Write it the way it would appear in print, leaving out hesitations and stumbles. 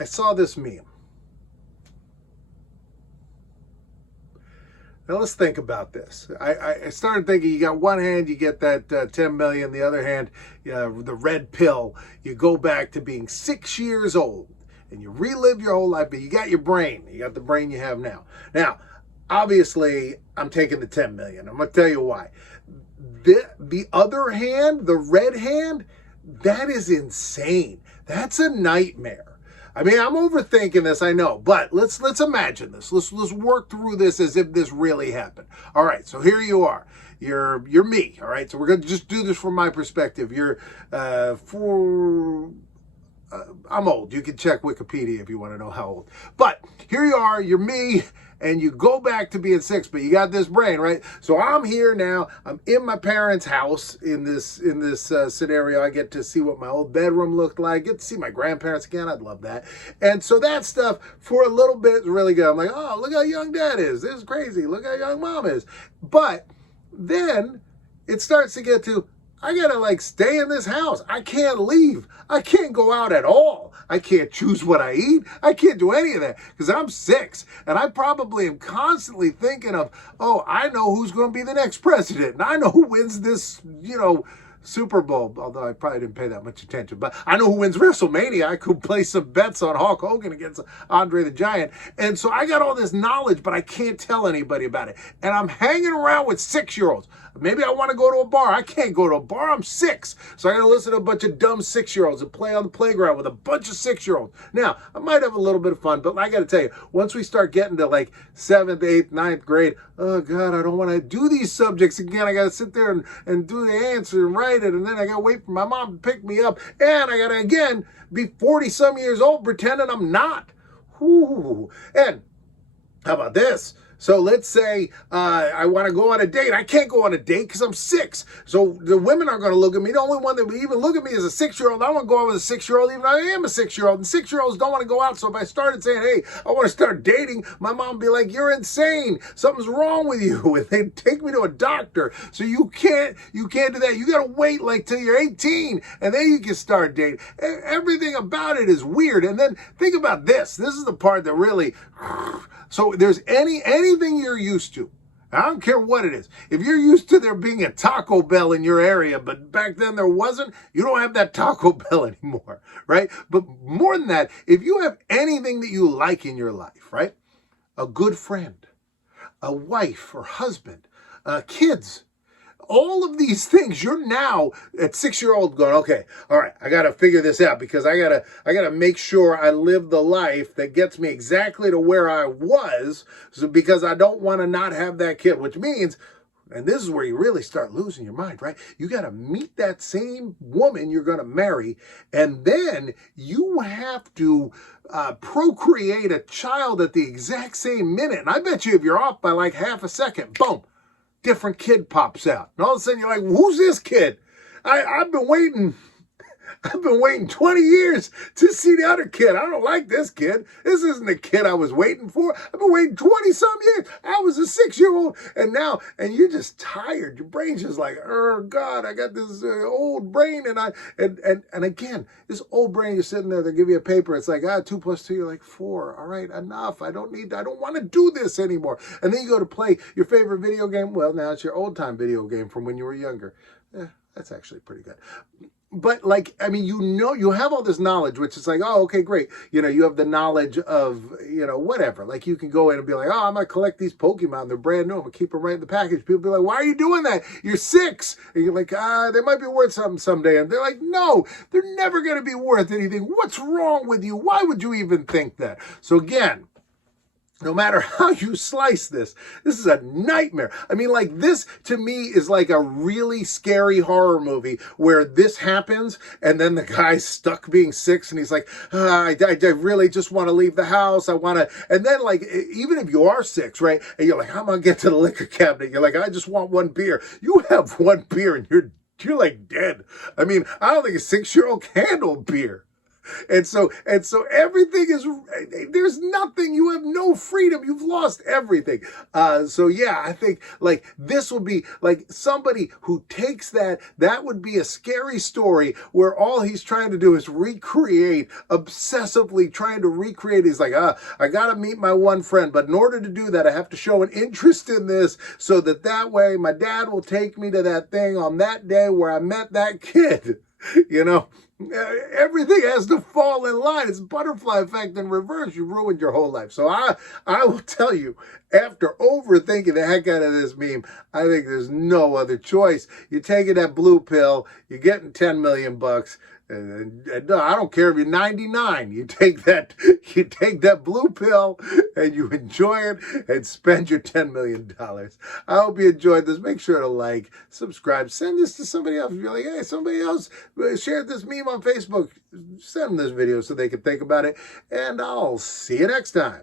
I saw this meme. Now let's think about this. I started thinking, you got one hand, you get that 10 million. The other hand, the red pill. You go back to being 6 years old and you relive your whole life, but you got your brain. You got the brain you have now. Now, obviously, I'm taking the 10 million. I'm going to tell you why. The other hand, the red hand, that is insane. That's a nightmare. I mean, I'm overthinking this, I know, but let's imagine this. Let's work through this as if this really happened. All right, so here you are. You're me. All right, so we're gonna just do this from my perspective. I'm old. You can check Wikipedia if you want to know how old. But here you are. You're me. And you go back to being 6, but you got this brain, right? So I'm here now. I'm in my parents' house in this scenario. I get to see what my old bedroom looked like. Get to see my grandparents again. I'd love that. And so that stuff for a little bit is really good. I'm like, oh, look how young dad is. This is crazy. Look how young mom is. But then it starts to get to, I gotta like stay in this house. I can't leave. I can't go out at all. I can't choose what I eat. I can't do any of that because I'm 6. And I probably am constantly thinking of, oh, I know who's going to be the next president. And I know who wins this, Super Bowl, although I probably didn't pay that much attention. But I know who wins WrestleMania. I could place some bets on Hulk Hogan against Andre the Giant. And so I got all this knowledge, but I can't tell anybody about it. And I'm hanging around with 6-year-olds. Maybe I want to go to a bar. I can't go to a bar. I'm 6. So I got to listen to a bunch of dumb 6-year-olds and play on the playground with a bunch of 6-year-olds. Now, I might have a little bit of fun, but I got to tell you, once we start getting to like 7th, 8th, 9th grade, oh, God, I don't want to do these subjects again. I got to sit there and do the answer and write it, and then I got to wait for my mom to pick me up, and I got to, again, be 40-some years old pretending I'm not. Ooh. And how about this? So let's say I want to go on a date. I can't go on a date because I'm 6. So the women aren't going to look at me. The only one that would even look at me is a 6-year-old. I want to go out with a 6-year-old, even though I am a 6-year-old. And 6-year-olds don't want to go out. So if I started saying, hey, I want to start dating, my mom would be like, you're insane. Something's wrong with you. And they'd take me to a doctor. So you can't do that. You got to wait like till you're 18 and then you can start dating. Everything about it is weird. And then think about this. This is the part that really... So there's anything you're used to. I don't care what it is. If you're used to there being a Taco Bell in your area, but back then there wasn't, you don't have that Taco Bell anymore, right? But more than that, if you have anything that you like in your life, right? A good friend, a wife or husband, kids, all of these things, you're now at 6-year-old going, okay, all right, I got to figure this out because I got to make sure I live the life that gets me exactly to where I was, because I don't want to not have that kid, which means, and this is where you really start losing your mind, right? You got to meet that same woman you're going to marry, and then you have to procreate a child at the exact same minute. And I bet you if you're off by like half a second, boom, different kid pops out. And all of a sudden you're like, who's this kid? I've been waiting 20 years to see the other kid. I don't like this kid. This isn't the kid I was waiting for. I've been waiting 20-some years. I was a 6-year-old. And you're just tired. Your brain's just like, oh, God, I got this old brain. And again, this old brain, you're sitting there, they give you a paper. It's like, 2 + 2, you're like 4. All right, enough. I don't want to do this anymore. And then you go to play your favorite video game. Well, now it's your old time video game from when you were younger. That's actually pretty good. But like, I mean, you have all this knowledge, which is like, oh, okay, great. You have the knowledge of, whatever. Like you can go in and be like, oh, I'm going to collect these Pokemon. They're brand new. I'm going to keep them right in the package. People be like, why are you doing that? You're 6. And you're like, they might be worth something someday. And they're like, no, they're never going to be worth anything. What's wrong with you? Why would you even think that? So again, no matter how you slice this is a nightmare. I mean, like this to me is like a really scary horror movie where this happens and then the guy's stuck being 6 and he's like, I really just want to leave the house. And then like, even if you are 6, right? And you're like, I'm going to get to the liquor cabinet. You're like, I just want 1 beer. You have 1 beer and you're like dead. I mean, I don't think a 6-year-old can handle beer. And so everything is, there's nothing, you have no freedom, you've lost everything. So yeah, I think like this will be like somebody who takes that would be a scary story where all he's trying to do is recreate, obsessively trying to recreate. He's like, I gotta meet my one friend, but in order to do that, I have to show an interest in this so that way my dad will take me to that thing on that day where I met that kid. You know, everything has to fall in line. It's butterfly effect in reverse. You ruined your whole life. So I will tell you, after overthinking the heck out of this meme, I think there's no other choice. You're taking that blue pill, you're getting 10 million bucks. And I don't care if you're 99. You take that blue pill and you enjoy it and spend your $10 million. I hope you enjoyed this. Make sure to like, subscribe, send this to somebody else. If you're like, hey, somebody else shared this meme on Facebook, send them this video so they can think about it. And I'll see you next time.